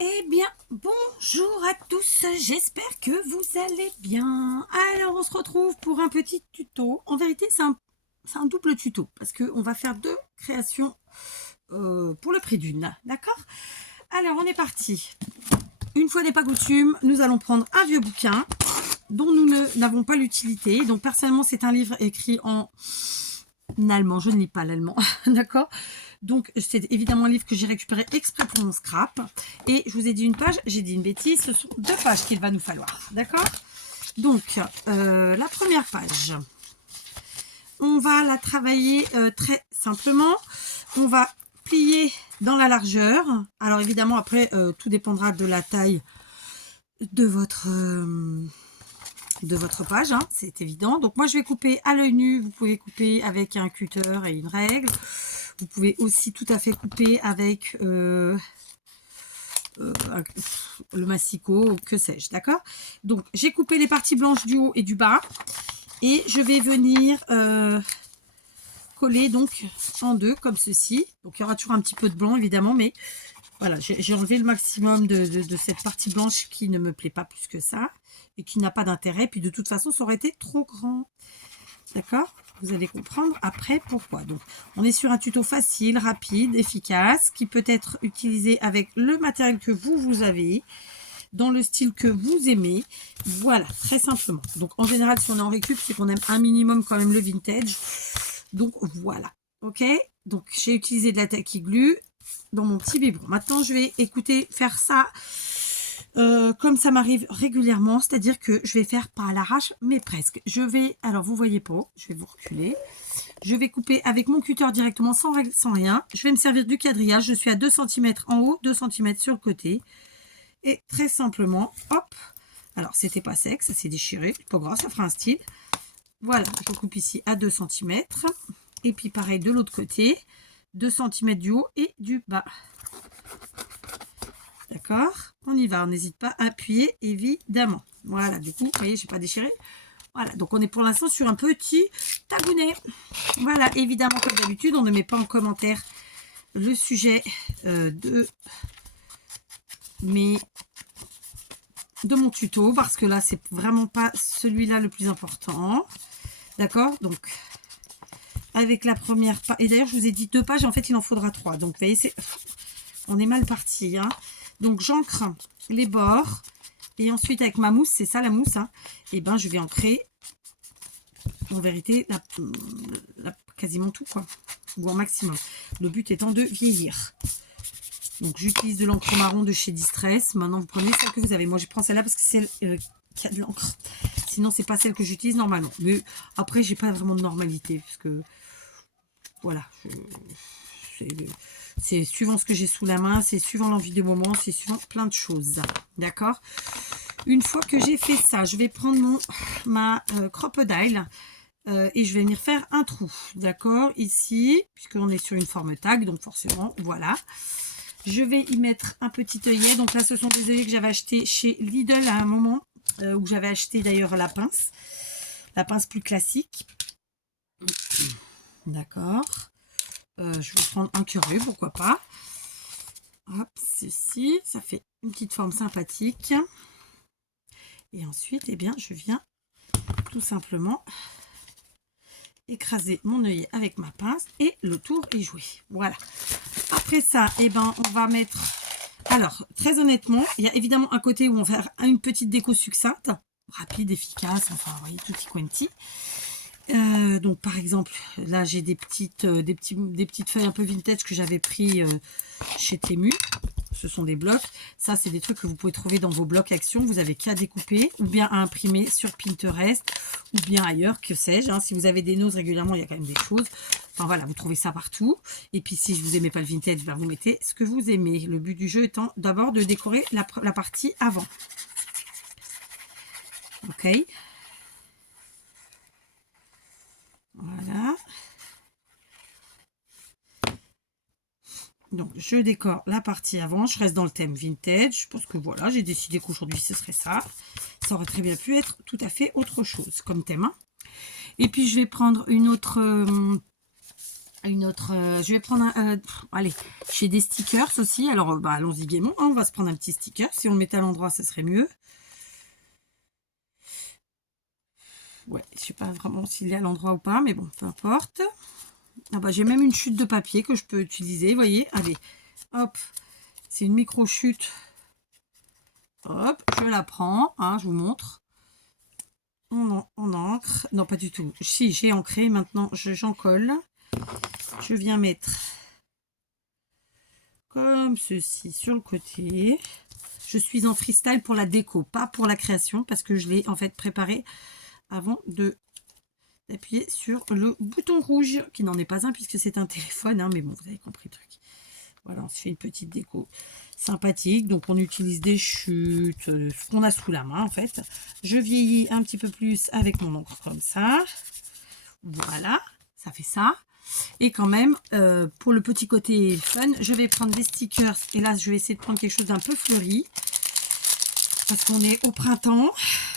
Eh bien, bonjour à tous, j'espère que vous allez bien. Alors, on se retrouve pour un petit tuto. En vérité, c'est un double tuto, parce qu'on va faire deux créations pour le prix d'une, d'accord? Alors, on est parti. Une fois n'est pas coutume, nous allons prendre un vieux bouquin dont nous n'avons pas l'utilité. Donc, personnellement, c'est un livre écrit en allemand, je ne lis pas l'allemand, d'accord? Donc, c'est évidemment un livre que j'ai récupéré exprès pour mon scrap. Et je vous ai dit une page, j'ai dit une bêtise, ce sont deux pages qu'il va nous falloir. D'accord? Donc, la première page, on va la travailler très simplement. On va plier dans la largeur. Alors, évidemment, après, tout dépendra de la taille de votre page, hein, c'est évident. Donc, moi, je vais couper à l'œil nu. Vous pouvez couper avec un cutter et une règle. Vous pouvez aussi tout à fait couper avec le massicot, que sais-je, d'accord? Donc, j'ai coupé les parties blanches du haut et du bas. Et je vais venir coller donc en deux, comme ceci. Donc, il y aura toujours un petit peu de blanc, évidemment, mais voilà, j'ai enlevé le maximum de cette partie blanche qui ne me plaît pas plus que ça et qui n'a pas d'intérêt. Puis, de toute façon, ça aurait été trop grand. D'accord? Vous allez comprendre après pourquoi. Donc, on est sur un tuto facile, rapide, efficace, qui peut être utilisé avec le matériel que vous avez, dans le style que vous aimez. Voilà, très simplement. Donc, en général, si on est en récup, c'est qu'on aime un minimum quand même le vintage. Donc, voilà. OK? Donc, j'ai utilisé de la tacky glue dans mon petit biberon. Maintenant, je vais faire ça comme ça m'arrive régulièrement, c'est-à-dire que je vais faire pas à l'arrache, mais presque. Je vais, alors vous voyez pas, je vais vous reculer. Je vais couper avec mon cutter directement sans règle, sans rien. Je vais me servir du quadrillage. Je suis à 2 cm en haut, 2 cm sur le côté. Et très simplement, hop. Alors, c'était pas sec, ça s'est déchiré. Pas grave, ça fera un style. Voilà, je coupe ici à 2 cm. Et puis pareil de l'autre côté, 2 cm du haut et du bas. D'accord? On y va, on n'hésite pas à appuyer, évidemment. Voilà, du coup, vous voyez, je n'ai pas déchiré. Voilà, donc on est pour l'instant sur un petit tabounet. Voilà, évidemment, comme d'habitude, on ne met pas en commentaire le sujet de mon tuto, parce que là, c'est vraiment pas celui-là le plus important. D'accord? Donc, avec la première page, et d'ailleurs, je vous ai dit 2 pages, en fait, il en faudra 3. Donc, vous voyez, on est mal parti, hein. Donc, j'ancre les bords. Et ensuite, avec ma mousse, c'est ça la mousse, hein, et ben, je vais ancrer, en vérité, quasiment tout, quoi. Ou en maximum. Le but étant de vieillir. Donc, j'utilise de l'encre marron de chez Distress. Maintenant, vous prenez celle que vous avez. Moi, je prends celle-là parce que c'est celle qui a de l'encre. Sinon, c'est pas celle que j'utilise normalement. Mais après, j'ai pas vraiment de normalité. Parce que, voilà, c'est suivant ce que j'ai sous la main, c'est suivant l'envie du moment, c'est suivant plein de choses. D'accord? Une fois que j'ai fait ça, je vais prendre ma crocodile et je vais venir faire un trou. D'accord? Ici, puisqu'on est sur une forme tag, donc forcément, voilà. Je vais y mettre un petit œillet. Donc là, ce sont des œillets que j'avais achetés chez Lidl à un moment, où j'avais acheté d'ailleurs la pince plus classique. D'accord. Je vais prendre un curieux, pourquoi pas. Hop, ceci, ça fait une petite forme sympathique. Et ensuite, eh bien, je viens tout simplement écraser mon œillet avec ma pince et le tour est joué. Voilà. Après ça, eh ben, on va mettre... Alors, très honnêtement, il y a évidemment un côté où on va faire une petite déco succincte, rapide, efficace, enfin, vous voyez, tutti quanti. Donc, par exemple, là, j'ai des petites feuilles un peu vintage que j'avais pris chez Temu. Ce sont des blocs. Ça, c'est des trucs que vous pouvez trouver dans vos blocs Action. Vous avez qu'à découper ou bien à imprimer sur Pinterest ou bien ailleurs, que sais-je. Hein. Si vous avez des noses régulièrement, il y a quand même des choses. Enfin voilà, vous trouvez ça partout. Et puis, si vous n'aimez pas le vintage, ben, vous mettez ce que vous aimez. Le but du jeu étant d'abord de décorer la partie avant. OK. Voilà. Donc, je décore la partie avant. Je reste dans le thème vintage. Parce que voilà, j'ai décidé qu'aujourd'hui, ce serait ça. Ça aurait très bien pu être tout à fait autre chose comme thème. Hein. Et puis, je vais prendre une autre une autre. Je vais prendre allez, j'ai des stickers aussi. Alors, bah, allons-y gaiement. Hein, on va se prendre un petit sticker. Si on le mettait à l'endroit, ce serait mieux. Ouais, je sais pas vraiment s'il est à l'endroit ou pas, mais bon, peu importe. Ah bah, j'ai même une chute de papier que je peux utiliser. Vous voyez, allez, hop, c'est une micro chute. Hop, je la prends. Hein, je vous montre. On encre. Non, pas du tout. Si, j'ai ancré. Maintenant, j'en colle. Je viens mettre comme ceci sur le côté. Je suis en freestyle pour la déco, pas pour la création, parce que je l'ai en fait préparé avant d'appuyer sur le bouton rouge, qui n'en est pas un puisque c'est un téléphone, hein, mais bon, vous avez compris le truc. Voilà, on se fait une petite déco sympathique. Donc, on utilise des chutes, ce qu'on a sous la main en fait. Je vieillis un petit peu plus avec mon encre comme ça. Voilà, ça fait ça. Et quand même, pour le petit côté fun, je vais prendre des stickers. Et là, je vais essayer de prendre quelque chose d'un peu fleuri. Parce qu'on est au printemps.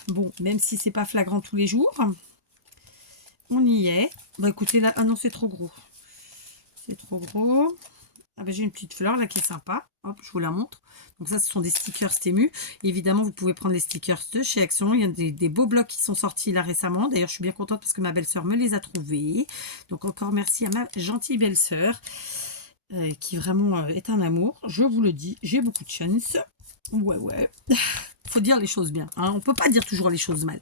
Bon, même si c'est pas flagrant tous les jours. On y est. Bah écoutez, là, ah non, c'est trop gros. C'est trop gros. Ah bah, j'ai une petite fleur là qui est sympa. Hop, je vous la montre. Donc ça, ce sont des stickers Temu. Évidemment, vous pouvez prendre les stickers de chez Action. Il y a des beaux blocs qui sont sortis là récemment. D'ailleurs, je suis bien contente parce que ma belle-sœur me les a trouvés. Donc encore merci à ma gentille belle-sœur qui vraiment est un amour. Je vous le dis, j'ai beaucoup de chance. Ouais, ouais. Faut dire les choses bien. Hein. On peut pas dire toujours les choses mal.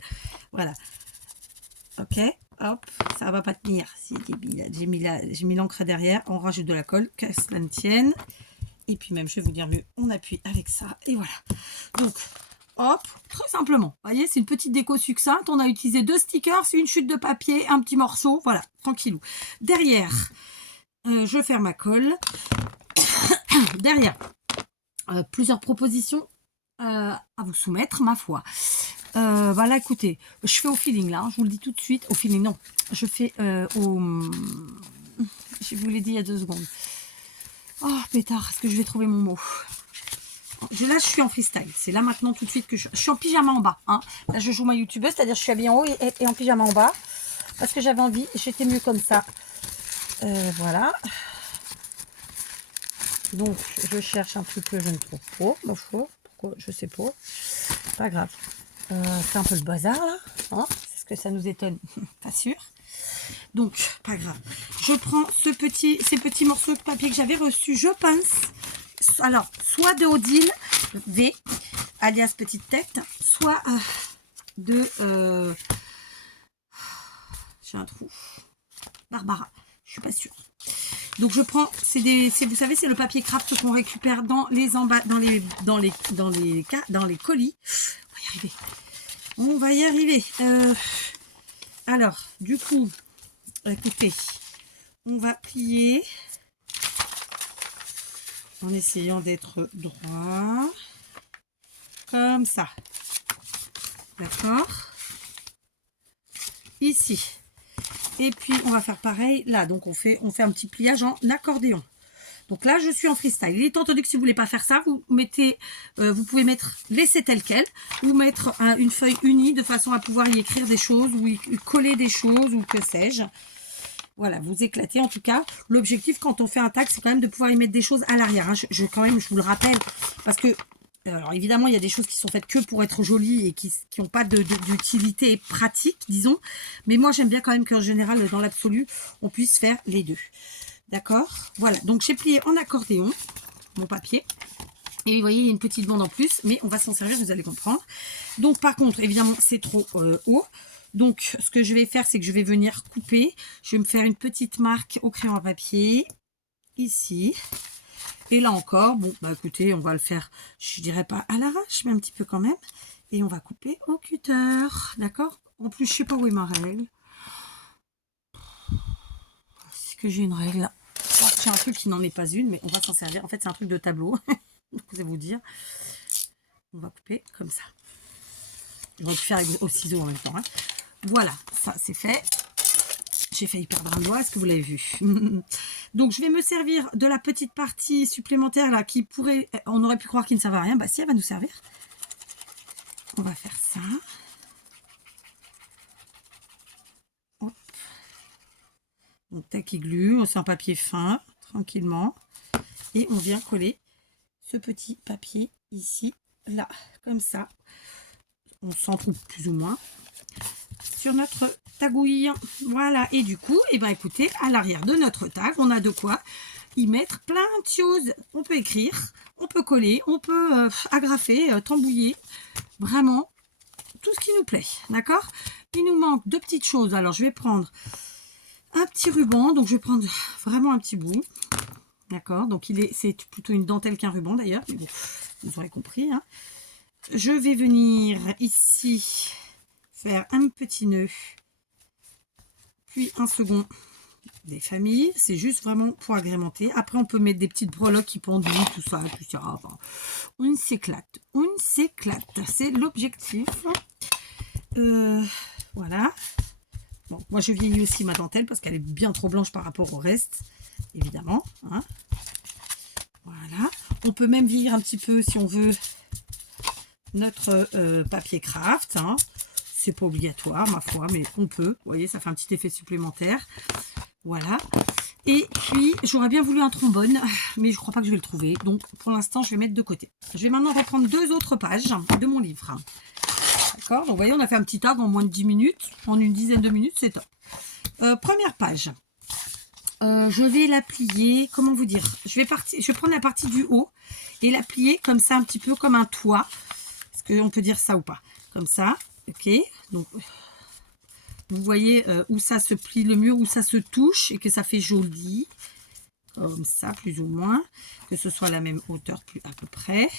Voilà. Ok. Hop, ça va pas tenir. C'est débile. J'ai mis l'encre derrière. On rajoute de la colle. Que cela ne tienne. Et puis même, je vais vous dire mieux, on appuie avec ça. Et voilà. Donc, hop, très simplement. Vous voyez, c'est une petite déco succincte. On a utilisé 2 stickers, une chute de papier, un petit morceau. Voilà, tranquillou. Derrière, je ferme ma colle. Derrière, plusieurs propositions à vous soumettre, ma foi. Voilà, écoutez, je fais au feeling là, hein, je vous le dis tout de suite. Au feeling, non. Je fais au... Je vous l'ai dit il y a 2 secondes. Oh, pétard, est-ce que je vais trouver mon mot? Là, je suis en freestyle. C'est là maintenant tout de suite que je suis en pyjama en bas. Hein. Là, je joue ma youtubeuse, c'est-à-dire je suis habillée en haut et en pyjama en bas. Parce que j'avais envie, j'étais mieux comme ça. Voilà. Donc, je cherche un truc que je ne trouve pas. Pourquoi? Je sais pas. Pas grave. C'est un peu le bazar là. Hein, c'est ce que ça nous étonne. Pas sûr. Donc, pas grave. Je prends ces petits morceaux de papier que j'avais reçus, je pince. Alors, soit de Odile V, alias petite tête, soit de... j'ai un trou. Barbara, je suis pas sûre. Donc, je prends, vous savez, c'est le papier craft qu'on récupère dans les colis. On va y arriver. Alors, du coup, écoutez, on va plier en essayant d'être droit, comme ça. D'accord? Ici. Et puis, on va faire pareil là. Donc, on fait un petit pliage en accordéon. Donc là, je suis en freestyle. Il est entendu que si vous ne voulez pas faire ça, vous pouvez laisser tel quel, ou mettre une feuille unie de façon à pouvoir y écrire des choses, ou y coller des choses, ou que sais-je. Voilà, vous éclatez en tout cas. L'objectif quand on fait un tag, c'est quand même de pouvoir y mettre des choses à l'arrière. Hein. Je vous le rappelle, parce que, alors évidemment, il y a des choses qui sont faites que pour être jolies et qui n'ont pas d'utilité pratique, disons. Mais moi, j'aime bien quand même qu'en général, dans l'absolu, on puisse faire les deux. D'accord? Voilà, donc j'ai plié en accordéon mon papier. Et vous voyez, il y a une petite bande en plus, mais on va s'en servir, vous allez comprendre. Donc par contre, évidemment, c'est trop haut. Donc ce que je vais faire, c'est que je vais venir couper. Je vais me faire une petite marque au crayon à papier, ici. Et là encore, bon, bah écoutez, on va le faire, je dirais pas à l'arrache, mais un petit peu quand même. Et on va couper au cutter, d'accord? En plus, je sais pas où est ma règle. C'est que j'ai une règle là. J'ai un truc qui n'en est pas une, mais on va s'en servir. En fait, c'est un truc de tableau. Donc, vous allez vous dire. On va couper comme ça. On va le faire au ciseau en même temps. Hein. Voilà, ça c'est fait. J'ai failli perdre un doigt, est-ce que vous l'avez vu? Donc, je vais me servir de la petite partie supplémentaire là qui pourrait... On aurait pu croire qu'il ne servait à rien. Bah si, elle va nous servir. On va faire ça. Hop. Donc tac et glue, c'est un papier fin, tranquillement. Et on vient coller ce petit papier ici, là, comme ça. On s'en trouve plus ou moins sur notre tagouille. Voilà, et du coup, et ben écoutez, à l'arrière de notre tag, on a de quoi y mettre plein de choses. On peut écrire, on peut coller, on peut agrafer, tambouiller, vraiment tout ce qui nous plaît, d'accord? Il nous manque deux petites choses. Alors je vais prendre un petit ruban, donc je vais prendre vraiment un petit bout, d'accord? Donc c'est plutôt une dentelle qu'un ruban d'ailleurs, bon, vous aurez compris, hein. Je vais venir ici faire un petit nœud, puis un second des familles. C'est juste vraiment pour agrémenter. Après, on peut mettre des petites breloques qui pendouillent, tout ça. Enfin, on s'éclate. On s'éclate. C'est l'objectif. Voilà. Bon, moi, je vieillis aussi ma dentelle parce qu'elle est bien trop blanche par rapport au reste, évidemment. Hein. Voilà. On peut même vieillir un petit peu si on veut notre papier craft. Hein. C'est pas obligatoire, ma foi, mais on peut. Vous voyez, ça fait un petit effet supplémentaire. Voilà. Et puis, j'aurais bien voulu un trombone, mais je crois pas que je vais le trouver. Donc, pour l'instant, je vais mettre de côté. Je vais maintenant reprendre deux autres pages de mon livre. D'accord? Donc, vous voyez, on a fait un petit tag en moins de 10 minutes. En une dizaine de minutes, c'est top. Première page. Je vais la plier, comment vous dire? Je vais prendre la partie du haut et la plier comme ça, un petit peu comme un toit. Est-ce qu'on peut dire ça ou pas? Comme ça. Ok, donc vous voyez où ça se plie le mur, où ça se touche et que ça fait joli, comme ça plus ou moins, que ce soit la même hauteur plus à peu près,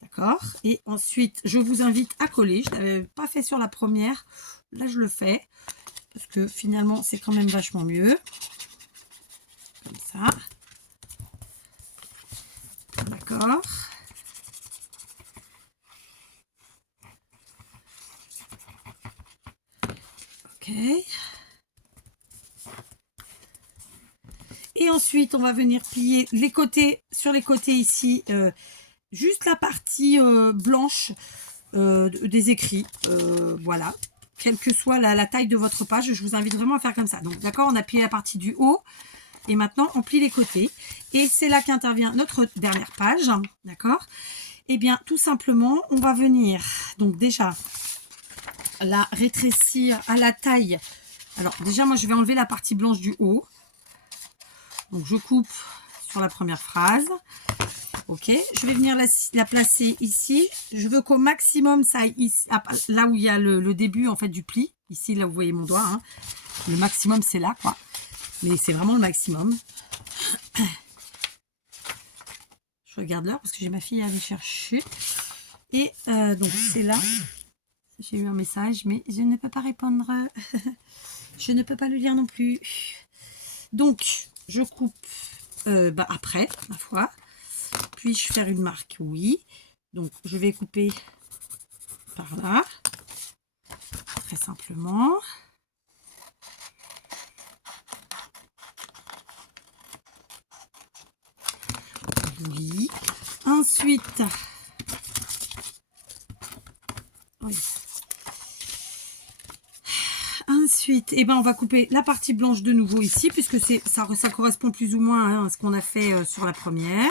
d'accord. Et ensuite je vous invite à coller. Je ne l'avais pas fait sur la première, là je le fais parce que finalement c'est quand même vachement mieux, comme ça, d'accord. Et ensuite, on va venir plier les côtés, sur les côtés ici, juste la partie blanche des écrits. Voilà, quelle que soit la taille de votre page, je vous invite vraiment à faire comme ça. Donc, d'accord, on a plié la partie du haut et maintenant, on plie les côtés. Et c'est là qu'intervient notre dernière page, d'accord. Eh bien, tout simplement, on va venir, donc déjà, la rétrécir à la taille. Alors déjà moi je vais enlever la partie blanche du haut, donc je coupe sur la première phrase. Ok, je vais venir la placer ici. Je veux qu'au maximum ça aille ici, là où il y a le début en fait du pli, ici là où vous voyez mon doigt, hein. Le maximum c'est là quoi, mais c'est vraiment le maximum. Je regarde l'heure parce que j'ai ma fille à aller chercher et donc c'est là. J'ai eu un message, mais je ne peux pas répondre. Je ne peux pas le lire non plus. Donc, je coupe après, ma foi. Puis-je faire une marque? Oui. Donc, je vais couper par là. Très simplement. Oui. Ensuite, oui. Ensuite, eh ben, on va couper la partie blanche de nouveau ici, puisque ça correspond plus ou moins hein, à ce qu'on a fait sur la première.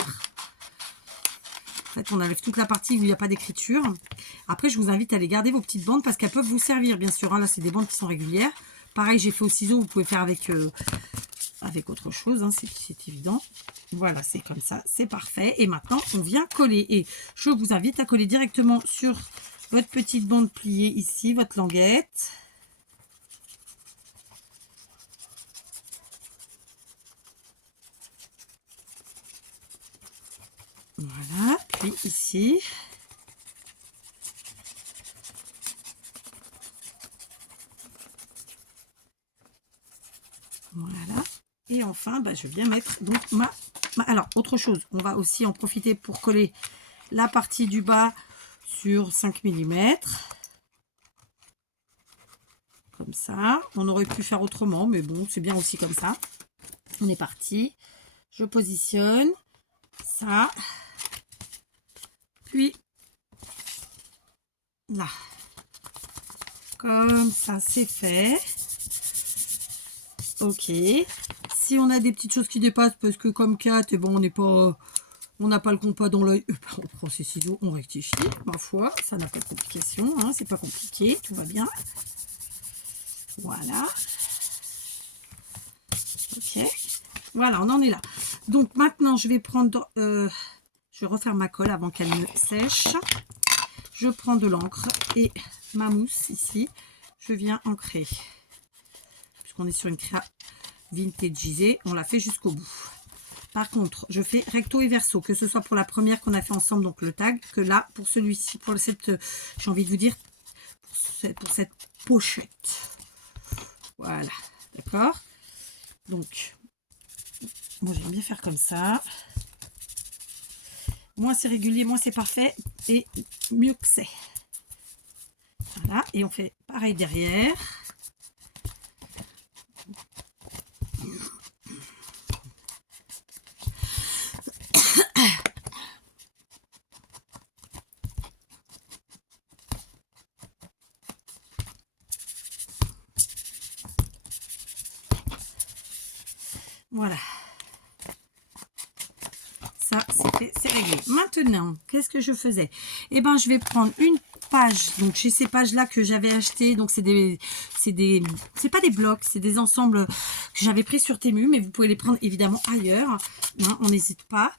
En fait, on enlève toute la partie où il n'y a pas d'écriture. Après, je vous invite à les garder vos petites bandes parce qu'elles peuvent vous servir, bien sûr. Hein. Là, c'est des bandes qui sont régulières. Pareil, j'ai fait au ciseau, vous pouvez faire avec autre chose, hein, c'est évident. Voilà, c'est comme ça, c'est parfait. Et maintenant, on vient coller. Et je vous invite à coller directement sur votre petite bande pliée ici, votre languette. Voilà, puis ici. Voilà. Et enfin, je viens mettre donc alors, autre chose, on va aussi en profiter pour coller la partie du bas sur 5 mm. Comme ça. On aurait pu faire autrement, mais bon, c'est bien aussi comme ça. On est parti. Je positionne ça. Puis là. Comme ça, c'est fait. ok. Si on a des petites choses qui dépassent, parce que comme 4, et bon, on n'a pas le compas dans l'œil, on prend ses ciseaux, on rectifie. Ma foi, ça n'a pas de complication, hein, c'est pas compliqué, tout va bien. Voilà. Ok. Voilà, on en est là. Donc maintenant, je vais prendre, je vais refaire ma colle avant qu'elle ne sèche. Je prends de l'encre et ma mousse ici. Je viens ancrer. Puisqu'on est sur une créa vintageisée, on l'a fait jusqu'au bout. Par contre, je fais recto et verso, que ce soit pour la première qu'on a fait ensemble, donc le tag, que là, pour celui-ci, pour cette, j'ai envie de vous dire, pour cette pochette. Voilà, d'accord. Donc, moi j'aime bien faire comme ça. Moins c'est régulier, moins c'est parfait, et mieux que c'est. Voilà, et on fait pareil derrière. Voilà. Ça, c'est fait, c'est réglé. Maintenant, qu'est-ce que je faisais? Eh ben, je vais prendre une page. Donc, j'ai ces pages-là que j'avais achetées. Donc, c'est pas des blocs, c'est des ensembles que j'avais pris sur Temu, mais vous pouvez les prendre évidemment ailleurs. Hein, on n'hésite pas.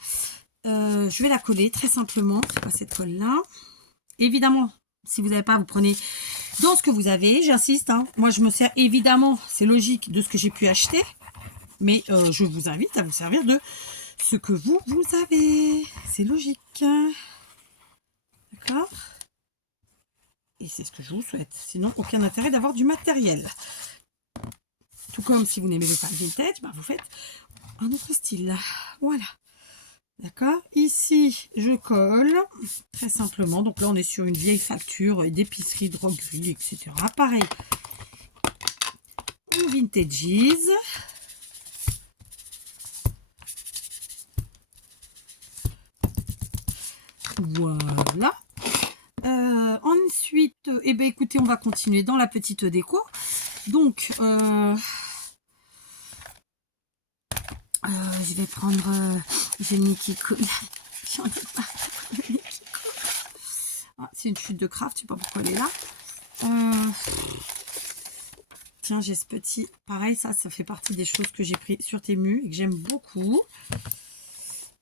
Je vais la coller très simplement. C'est pas cette colle-là. Évidemment, si vous n'avez pas, vous prenez dans ce que vous avez. J'insiste. Hein. Moi, je me sers évidemment, c'est logique, de ce que j'ai pu acheter. Mais je vous invite à vous servir de ce que vous avez. C'est logique. D'accord? Et c'est ce que je vous souhaite. Sinon, aucun intérêt d'avoir du matériel. Tout comme si vous n'aimez pas le vintage, ben vous faites un autre style. Voilà. D'accord? Ici, je colle très simplement. Donc là, on est sur une vieille facture d'épicerie, droguerie, etc. Pareil. On vintageise. Voilà. Ensuite, eh ben, écoutez, on va continuer dans la petite déco. Donc, je vais prendre... j'ai mis qui coule. J'en ai pas. Ah, c'est une chute de craft, je sais pas pourquoi elle est là. Tiens, j'ai ce petit... Pareil, ça fait partie des choses que j'ai pris sur Temu et que j'aime beaucoup.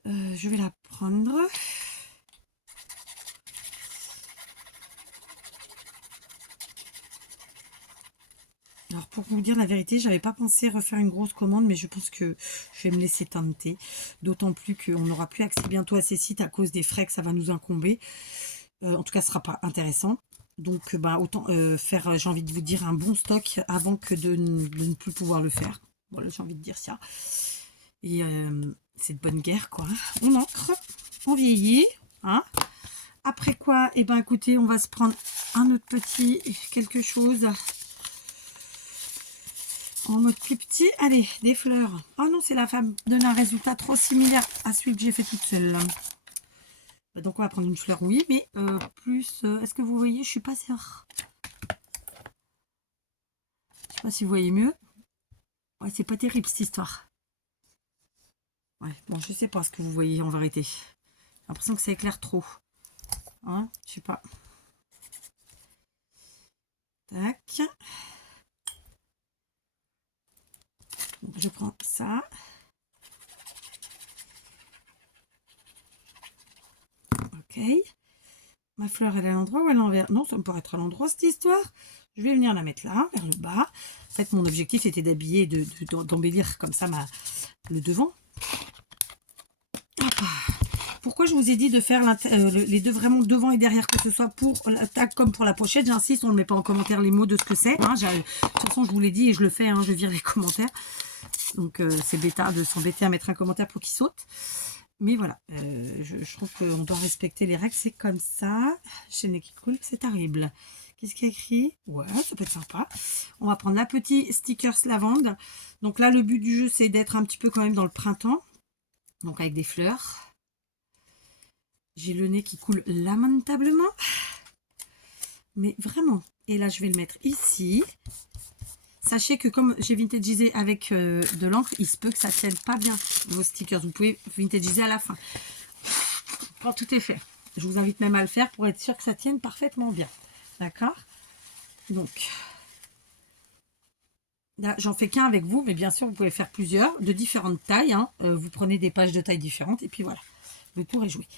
Je vais la prendre... Alors, pour vous dire la vérité, j'avais pas pensé refaire une grosse commande, mais je pense que je vais me laisser tenter. D'autant plus qu'on n'aura plus accès bientôt à ces sites à cause des frais que ça va nous incomber. En tout cas, ce sera pas intéressant. Donc, bah, autant faire, j'ai envie de vous dire, un bon stock avant que de ne plus pouvoir le faire. Voilà, j'ai envie de dire ça. Et c'est de bonne guerre, quoi. On ancre, on vieillit. Hein. Après quoi, eh ben, écoutez, on va se prendre un autre petit quelque chose... En mode plus petit, allez, des fleurs. Oh non, c'est la femme donne un résultat trop similaire à celui que j'ai fait toute seule. Donc on va prendre une fleur, oui, mais plus... Est-ce que vous voyez? Je suis pas sûre. Je sais pas si vous voyez mieux. Ouais, c'est pas terrible cette histoire. Ouais, bon, je sais pas ce que vous voyez en vérité. J'ai l'impression que ça éclaire trop. Hein, je sais pas. Tac. Donc, je prends ça. Ok. Ma fleur, elle est à l'endroit ou elle est à l'envers? Non, ça me paraît être à l'endroit cette histoire. Je vais venir la mettre là, vers le bas. En fait, mon objectif était d'habiller, d'embellir comme ça le devant. Pourquoi je vous ai dit de faire les deux vraiment devant et derrière, que ce soit pour la tag comme pour la pochette? J'insiste, on ne met pas en commentaire les mots de ce que c'est. Hein, de toute façon, je vous l'ai dit et je le fais, hein, je vire les commentaires. Donc, c'est bêta de s'embêter à mettre un commentaire pour qu'il saute. Mais voilà, je trouve qu'on doit respecter les règles. C'est comme ça. Chez Neki Cool, c'est terrible. Qu'est-ce qu'il y a écrit? Ouais, ça peut être sympa. On va prendre la petite stickers lavande. Donc là, le but du jeu, c'est d'être un petit peu quand même dans le printemps. Donc avec des fleurs. J'ai le nez qui coule lamentablement. Mais vraiment. Et là, je vais le mettre ici. sachez que comme j'ai vintagisé avec de l'encre, il se peut que ça tienne pas bien vos stickers. Vous pouvez vintagiser à la fin. Quand tout est fait. Je vous invite même à le faire pour être sûr que ça tienne parfaitement bien. D'accord? Donc, là, j'en fais qu'un avec vous, mais bien sûr, vous pouvez faire plusieurs de différentes tailles. Hein. Vous prenez des pages de taille différentes et puis voilà, le tour est joué.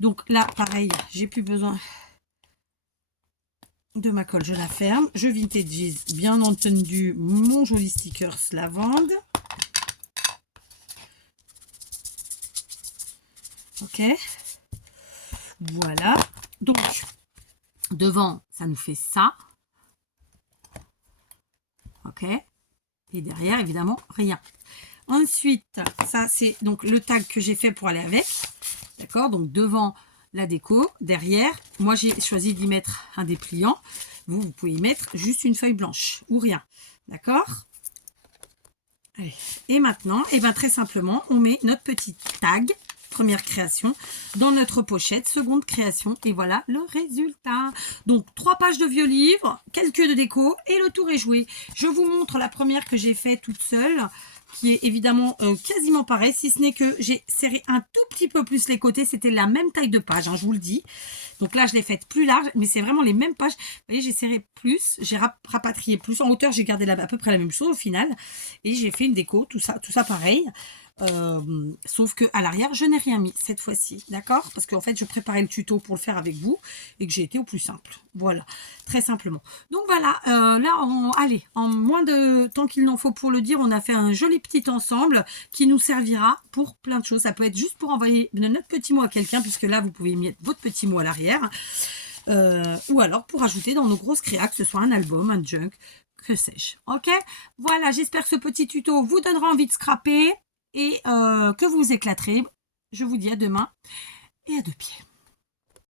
Donc là, pareil, j'ai plus besoin de ma colle, je la ferme. Je vintagise bien entendu mon joli stickers lavande. Ok, voilà. Donc, devant, ça nous fait ça. Ok, et derrière, évidemment, rien. Ensuite, ça, c'est donc le tag que j'ai fait pour aller avec. D'accord, donc devant la déco, derrière, moi j'ai choisi d'y mettre un dépliant. Vous pouvez y mettre juste une feuille blanche ou rien. D'accord? Et maintenant, et bien très simplement, on met notre petit tag, première création, dans notre pochette, seconde création. Et voilà le résultat. Donc, 3 pages de vieux livre, quelques de déco et le tour est joué. Je vous montre la première que j'ai faite toute seule, qui est évidemment quasiment pareil, si ce n'est que j'ai serré un tout petit peu plus les côtés. C'était la même taille de page, hein, je vous le dis. Donc là, je l'ai faite plus large, mais c'est vraiment les mêmes pages. Vous voyez, j'ai serré plus, j'ai rapatrié plus. En hauteur, j'ai gardé à peu près la même chose au final. Et j'ai fait une déco, tout ça pareil. Sauf que à l'arrière, je n'ai rien mis cette fois-ci, d'accord? Parce qu'en fait, je préparais le tuto pour le faire avec vous et que j'ai été au plus simple. Voilà, très simplement. Donc voilà, là, allez, en moins de temps qu'il n'en faut pour le dire, on a fait un joli petit ensemble qui nous servira pour plein de choses. Ça peut être juste pour envoyer notre petit mot à quelqu'un, puisque là, vous pouvez mettre votre petit mot à l'arrière. Ou alors pour ajouter dans nos grosses créas, que ce soit un album, un junk, que sais-je. Ok, voilà, j'espère que ce petit tuto vous donnera envie de scraper et que vous éclaterez. Je vous dis à demain et à 2 pieds.